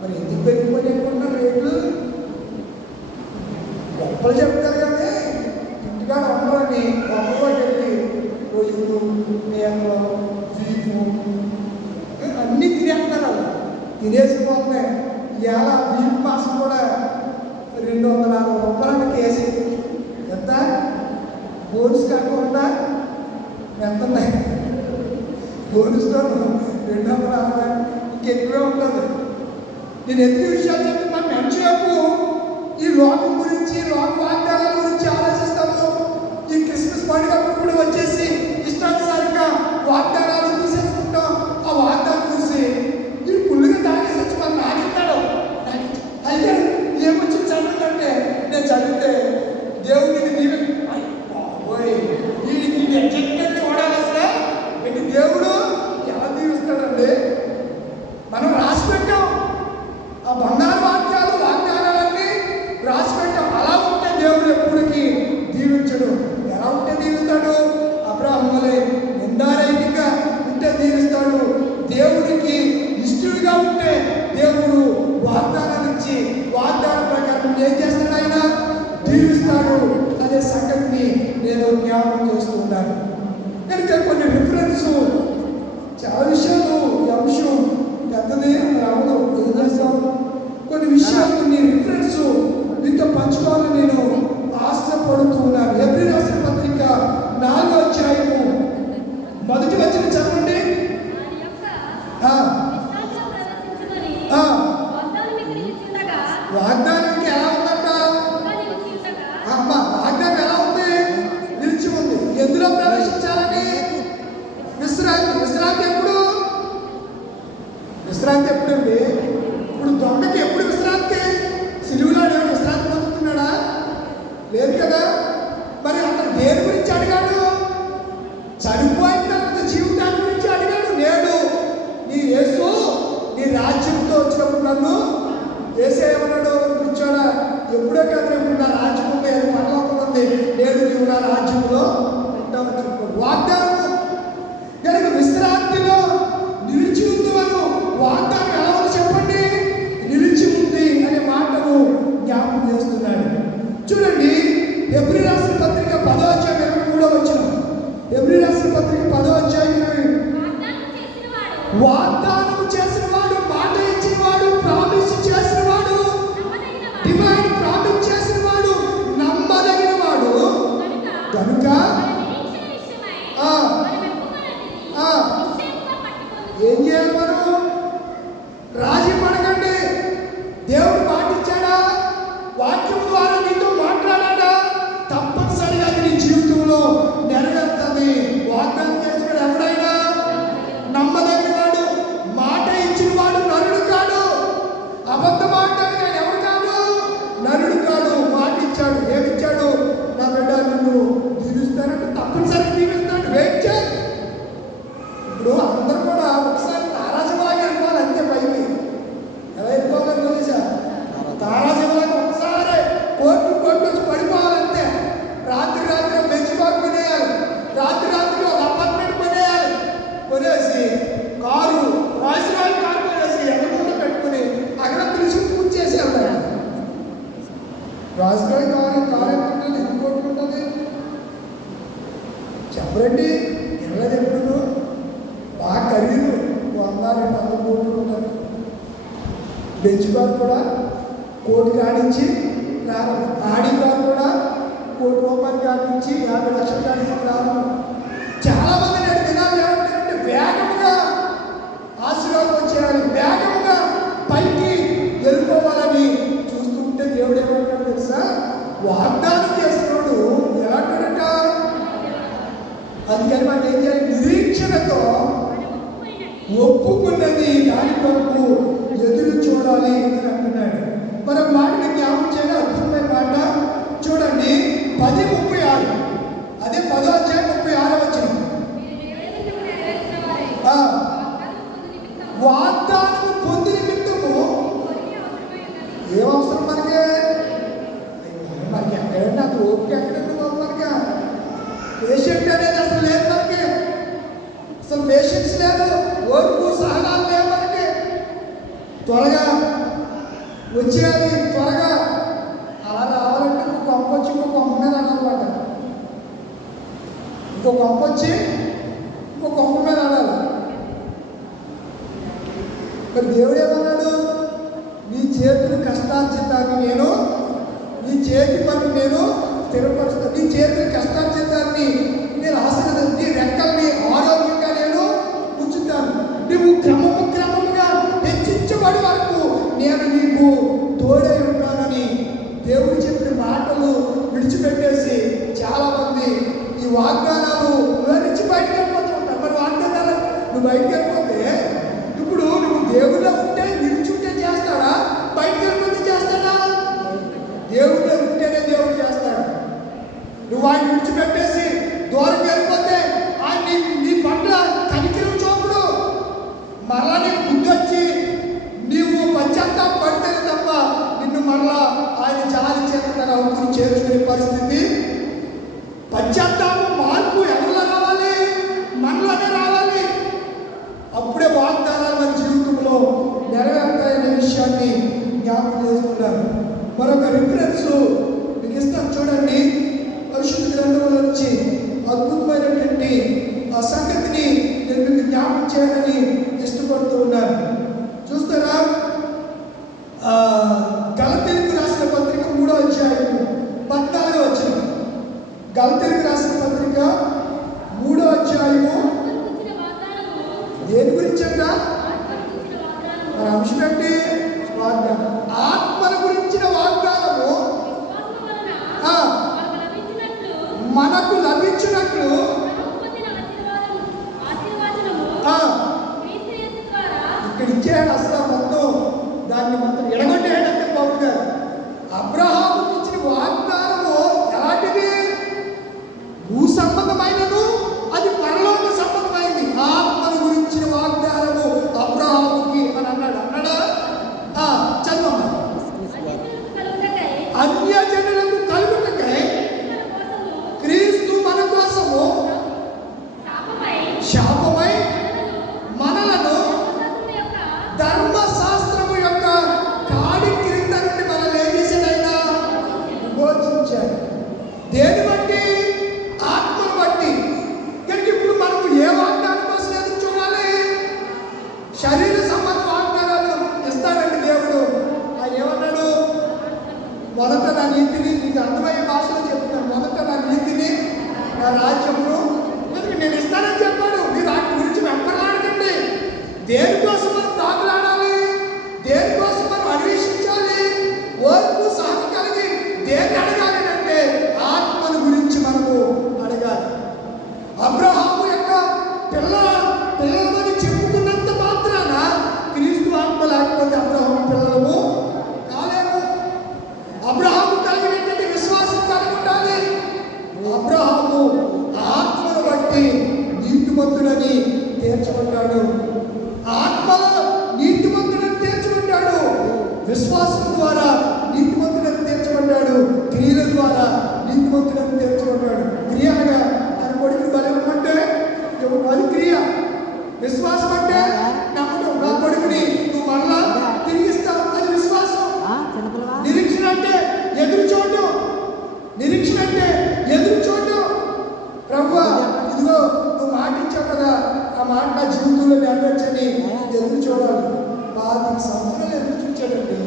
మరి ఎందుకు పెరిగిపోయి అనుకుంటున్నారు రేట్లు? గొప్పలు చెప్తారు కానీ ఇంటికాడ ఉండరని గొప్పగా చెప్పి రొయ్యలు, మేకలు, బీఫు అన్నీ తినేస్తున్నారు. వాళ్ళు తినేసిపోతున్నాయి. ఇవాళ బీఫ్ మాసం కూడా 260 రూపాయలు కేజీ. ఎంత? బోనస్ కాకుండా ఎంత ఉన్నాయి? బోనస్తో 260, ఇంకెక్కువే ఉంటుంది. నేను ఎందుకు విషయాలు చెప్తున్నాను? ఎంతసేపు ఈ లోకం గురించి, లోక వాగ్దానాల గురించి ఆలోచిస్తాము. ఈ క్రిస్మస్ పండుగ కూడా వచ్చేసి ఇష్టానుసారంగా వాగ్దానాలు తీసేసుకుంటాం. ఆ వాగ్దానం చూసి ఈ పుల్లుగా తాగేసి వచ్చి మనం నాగిస్తాడు. అయితే ఏమొచ్చి చదవంటే నేను చదివితే దేవుడిని దీవె చూడాలి. అసలు ఏంటి దేవుడు ఎలా దీవిస్తాడండి? మనం రాసి పెట్టాం ఆ బంగారు వాగ్దానాలన్నీ రాసి పెట్టాం. అలా ఉంటే దేవుడు ఎప్పటికీ దీవించడు. ఎలా ఉంటే దీవిస్తాడు? అబ్రాహాము వలె నిందారహితంగా ఉంటే దీవిస్తాడు. దేవుడికి ఇష్టడుగా ఉంటే దేవుడు వాగ్దానాలు ఇచ్చి వాగ్దానం ప్రకారం ఏం చేస్తాడు? ఆయన దీవిస్తాడు అనే సంగతిని నేను జ్ఞాపకం చేస్తూ ఉన్నాను. కనుక కొన్ని రిఫరెన్స్ చాలా విషయాలు ఈ అంశం పెద్దది రావడం ఏం చేస్తాం. కొన్ని విషయాలు కొన్ని రిఫరెన్స్ మీతో పంచుకోవాలని నేను ఆశపడుతూ ఉన్నాను. ఎబ్రీ రాసిన పత్రిక 4వ అధ్యాయము మొదటి వచనం చదవండి. వాగ్దానానికి ఎలా ఉందంట? అమ్మ వాగ్దానం ఎలా ఉంది? నిలిచి ఉంది. ఎందులో ప్రవేశించాలని? విశ్రాంతి. విశ్రాంతి ఎప్పుడు? విశ్రాంతి ఎప్పుడండి? ఇప్పుడు దొంగకి ఎప్పుడు విశ్రాంతి? సిలువలో నేను విశ్రాంతి పొందుతున్నాడా? లేదు కదా. మరి అతను దేని గురించి అడిగాడు? చనిపోయిన తర్వాత జీవితాన్ని గురించి అడిగాడు. నేడు నీ యేసు నీ రాజ్యంతో వచ్చినప్పుడు నన్ను యేసే ఏమన్నాడు? కూర్చోడా, ఎప్పుడో కాదు రేపు నా రాజ్యం ఉంది, పరలోకం ఉంది, నేడు నీవు నా రాజ్యంలో ఉంటావు చెప్పాడు. వాగ్దానం కనుక విశ్రాంతిలో నిలిచి ఉంది. మనం వాగ్దానం ఎలా ఉంది చెప్పండి? నిలిచి ఉంది అనే మాటను జ్ఞాపకం చేస్తున్నాడు. చూడండి, ఎబ్రీ రాసిన పత్రిక 10వ అధ్యాయం 23వ వచనం. ఎబ్రీ రాసిన పత్రిక 10వ అధ్యాయం వాగ్దానం చేసిన వాడు, మాట ఇచ్చిన వాడు, ప్రామిస్ చేసిన వాడు, డివైన్ ప్రామిస్ చేసిన వాడు నమ్మదగిన వాడు కనుక ఏం చేయాలి? మనం రాజీ పడకండి. దేవుడు మాటిచ్చాడా? వాక్యం ద్వారా నీతో మాట్లాడాడా? తప్పనిసరిగా నీ జీవితంలో నెరవేరుతుంది. వాగ్దానం చేసిన ఎవడైనా నమ్మదగిన వాడు, మాట ఇచ్చిన వాడు నరుడు కాడు. అబద్ధం ఆడడానికి ఆయన ఎవరు కాదు? నరుడు కాడు. మాట ఇచ్చాడు. ఏమిచ్చాడు? నా బిడ్డ నిన్ను దీవిస్తానంటే తప్పనిసరిగా దీవిస్తాడు. వెయిట్ చేయి. ఇప్పుడు అందరూ కూడా ఒకసారి తారాజులాగా వెళ్ళిపోవాలి అంతే. పైకి ఎలా వెళ్ళిపోవాలని తెలుసా? తారాజులాగా ఒకసారి కోట్లు వచ్చి పడిపోవాలంతే. రాత్రి బెంచ్మార్క్ కొనేయాలి. రాత్రి ఒక అపార్ట్మెంట్ కొనేయాలి. కొనేసి కారు రాజురాజు కారు కొనేసి ఎగకుండా పెట్టుకుని అక్కడ పిలిచి పూజ చేసి వెళ్తాడు. రాజురాజు కారు ఎంత ఉంటుంది? ఎన్ని కోట్లు ఉంటుంది చెప్పండి? వెళ్ళదు ఎప్పుడు. బాగా ఖరీదు 100-200 కోట్లు ఉంటుంది. బెంచ్ కారు కూడా కోటి కాడించి ప్రారంభం. ఆడి కారు కూడా ₹1,00,000 కాడించి 50 లక్షలు కాడించి ప్రారంభం. చాలా మంది నేడు దినాలు ఏమంటారంటే వేగంగా ఆశీర్వాదం వచ్చేయాలి, వేగంగా పైకి వెళ్ళిపోవాలని చూస్తుంటే దేవుడు ఏమంటాడు తెలుసా? వాగ్దానం చేస్తున్నాడు ఎలాంటాడట? అందుకని మనం ఏం చేయాలి? నిరీక్షణతో ఒప్పుకున్నది దాని కొరకు ఎదురు చూడాలి అని అంటున్నాడు. మనం మాటని జ్ఞాపకం చేయాలి. అద్భుతమైన మాట చూడండి. 10:36. అదే 10వ అధ్యాయం 36వ వచనం. వాగ్దానం పొంది నిమిత్తము ఏం అవసరం మనకి? ఎక్కడంటే అది ఓపిక ఎక్కడంటే మనకి పేషెంట్ అనేది అసలు లేదు. మనకి అసలు పేషెన్స్ లేదు, ఓర్పు సహనాలు లేవు మనకి. త్వరగా వచ్చేయాలి, త్వరగా అలా రావాలంటే ఇంకో కొంప వచ్చి ఇంకో కొంప మీద అనాలన్నమాట. ఇంకో కొంప వచ్చి ఇంకో కొంప మీద అనాలి. మరి దేవుడు ఏమన్నాడు? నీ చేతులు కష్టార్జితాన్ని నేను, నీ చేతి పని నేను స్థిరపరుస్తాను. నీ చేతులు కష్టార్జితాన్ని నేను ఆశీర్వదిస్తాను. నీ రెక్కల్ని ఆరోగ్యంగా నేను ఉంచుతాను. నువ్వు క్రమముగా హెచ్చించబడి వరకు నేను నీకు తోడై ఉంటానని దేవుడు చెప్పిన మాటలు విడిచిపెట్టేసి చాలామంది ఈ వాగ్దానాలు నుంచి బయటకు వెళ్ళిపోతూ ఉంటారు. మరి వాగ్దానాలు నువ్వు బయటకు వెళ్ళిపోతే ఇప్పుడు నువ్వు దేవుళ్ళో ఉంటే నిలుచుంటే చేస్తాడా, బయటకు వెళ్ళిపోతే చేస్తాడా? దేవుళ్ళో ఉంటేనే దేవుడు చేస్తాడు. నువ్వు ఆయన విడిచిపెట్టేసి దూరం వెళ్ళిపోతే ఆయన నీ పట్ల కనికరం చూపుడు, మరలా నీకు బుద్ధి వచ్చి నీవు పశ్చాత్తాపం పడితేనే తప్ప నిన్ను మరలా ఆయన జాలి చేత తన హక్కును చేర్చుకునే పరిస్థితి. పశ్చాత్తాపం మార్పు ఎవరిలో రావాలి? మనలోనే రావాలి. అప్పుడే వాగ్దానాలు మన జీవితంలో నెరవేరుతాయనే విషయాన్ని జ్ఞాపకం చేసుకున్నారు. మరొక రిఫరెన్స్ మీకు ఇస్తాను చూడండి. పరిశుద్ధ గ్రంథంలో నుంచి అద్భుతమైనటువంటి ఆ సంగతిని నేను మీకు జ్ఞాపకం చేయాలని ఇష్టపడుతూ ఉన్నాను. చూస్తారా? గలతీయులకు రాసిన పత్రిక 3వ అధ్యాయము 14వ వచనం. గలతీయులకు రాసిన పత్రిక 3వ అధ్యాయము దేని గురించి అంట? మన అంశం ఏంటి? వాగ్దానం. ఆత్మల గురించిన వాగ్దానము మనకు లభించినట్లు ఇక్కడ ఇచ్చాడు. అసలు మొత్తం దాన్ని మొత్తం ఎడగొట్టేయడంటే పౌలు గారు అబ్రహాముకి ఇచ్చిన వాగ్దానము ఎలాంటిది? భూ సంబంధమైనను అది పరలోక సంబంధమైంది. ఆత్మల గురించిన వాగ్దానము అబ్రహాముకి అని అన్నాడు. అన్నాడా? చదవమ్మా. అన్యజనులకు కలుగుటకై క్రీస్తు మన కోసము శాపమై మనలను ధర్మశాస్త్రము యొక్క కాడి క్రింద నుండి మనల్ని ఏం చేశాడైనా విమోచించాడు. దేని బట్టి? ఆత్మను బట్టి. కనుక ఇప్పుడు మనకు ఏ వాగ్దానం కోసం ఎదురు చూడాలి? శరీర సంబంధ వాగ్దానాలు ఇస్తాడండి దేవుడు. ఆయన ఏమన్నాడు? మొదట నా నీతిని, నీకు అర్థమయ్యే భాషలో చెప్తున్నాను, మొదట నా నీతిని నా రాజ్యమును నేను ఇస్తానని చెప్పాడు. మీరు వాటి గురించి వెంపర్లాడకండి. దేనికోసం మనం తాగులాడాలి? దేనికోసం మనం అన్వేషించాలి? ఓర్పు సహనం కలిగి దేన్ని అడగాలి అంటే ఆత్మల గురించి మనము అడగాలి. అబ్రహాము యొక్క పిల్లలమని చెప్పుకున్నంత మాత్రాన క్రీస్తు ఆత్మ లేకపోతే అబ్రహాము పిల్లలము కాలేము. అబ్రహాము కలిగినటువంటి విశ్వాసం కలిగి ఉండాలి. అబ్రహాము ఆత్మను బట్టి నీతిమంతుడని తీర్చబడ్డాడు. ఆత్మలో నీతిమంతుడని తీర్చబడ్డాడు. విశ్వాసం ద్వారా నీతిమంతుడని తీర్చబడ్డాడు. క్రియల ద్వారా నీతిమంతుడని తీర్చబడ్డాడు. క్రియ అనగా తన కొడుకుని బలమంటే అది క్రియ. విశ్వాసం అంటే నమ్మడం. నా కొడుకుని నువ్వు మరలా తిరిగిస్తావు, అది విశ్వాసం. నిరీక్షణ అంటే ఎదురు చూడటం. నిరీక్షణ అంటే ఎదురు చూడటం. ప్రభువా ఇదిగో నువ్వు మాట ఇచ్చావు కదా, ఆ మాట నా జీవితంలో నెరవేర్చని ఎదురు చూడాలి. 25 సంవత్సరాలు ఎదురు చూచాడండి.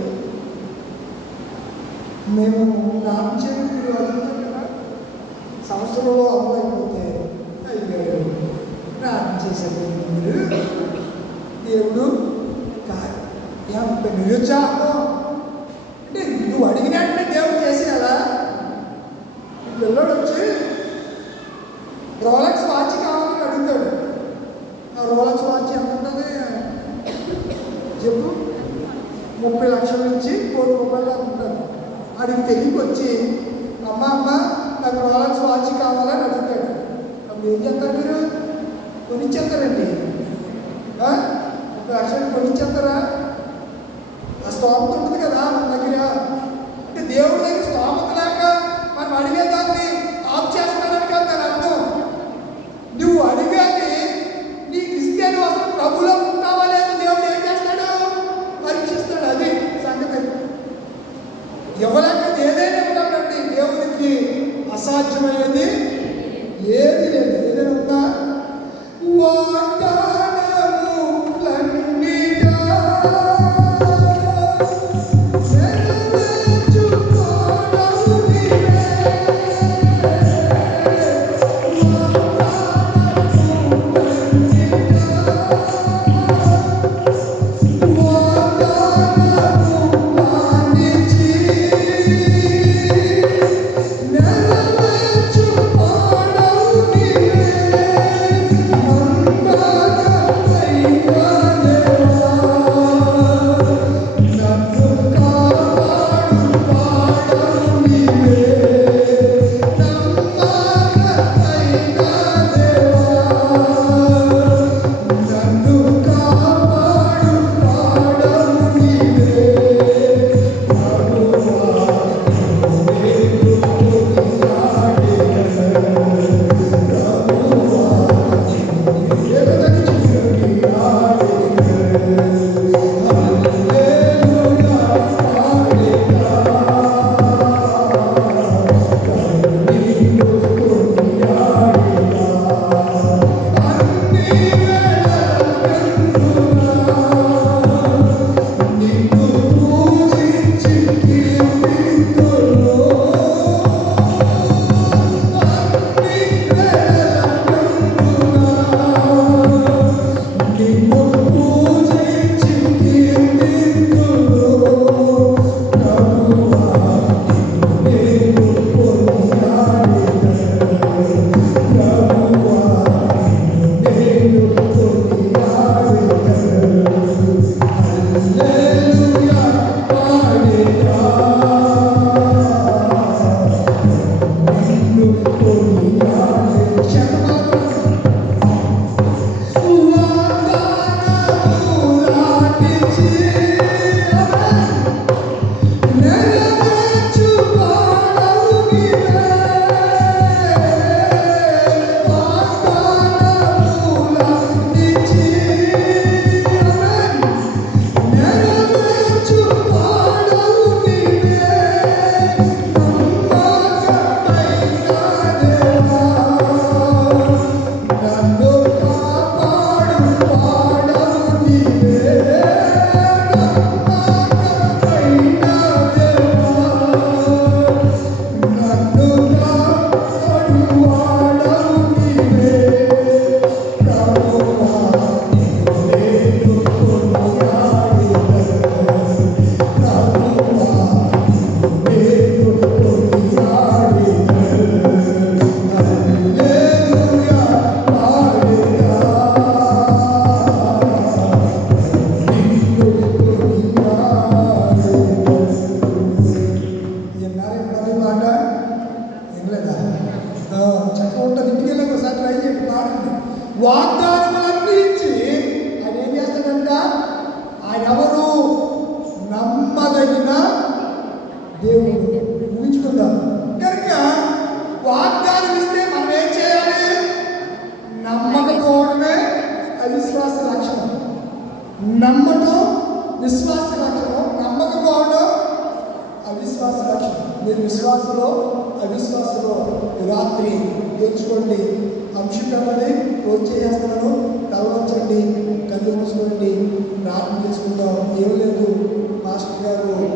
మేము ప్రార్థన చేయడం మీరు అడుగుతాం కదా, సంవత్సరంలో అవ్వకపోతే అయ్యాడు ప్రార్థన చేశాడు మీరు. దేవుడు ఎంత నిరుత్సాహం అంటే నువ్వు అడిగినట్టే దేవుడు చేసేయాలా? పిల్లడు వచ్చి రోలెక్స్ వాచ్ కావాలని అడుగుతాడు. ఆ రోలెక్స్ వాచ్ ఎంత ఉంటుంది చెప్పు? 30 లక్షల నుంచి 1 కోటి రూపాయలు దాకా ఉంటుంది. అడిగి తెలియకి వచ్చి అమ్మ నాకు రోలెక్స్ వాచ్ కావాలని అడుగుతాడు. అప్పుడు ఏం చేస్తారు మీరు? కొనిచ్చేస్తారండి. 30 లక్షలు కొనిచ్చేస్తారా? ఆ స్తోమత ఉంటుంది కదా మన దగ్గర. అంటే దేవుడి దగ్గర స్తోమత లేక మనం అడిగేదాన్ని ఆఫ్ చేస్తానని కాదు దాని అర్థం. నువ్వు అడిగేది నీకు ఇస్తే నువ్వు అసలు ప్రభులో ఉంటావా లేదా దేవుడు ఏం చేస్తాడు? పరీక్షిస్తాడు. అది సంగతి. ఇవ్వలేక ఏదైనా ఇవ్వాలండి. దేవునికి అసాధ్యమైనది ఏది లేదు. ఏదైనా ఉందా? నమ్మటం విశ్వాస లక్షణం, నమ్మకపోవడం అవిశ్వాస లక్షణం. మీరు విశ్వాసలో అవిశ్వాసలో రాత్రి తెలుసుకోండి. అంశుకమని వచ్చేస్తున్నాను. తలవంచండి, కళ్ళు మూసుకోండి, ప్రార్థన చేసుకుందాం. ఏం లేదు, మాస్టర్ గారు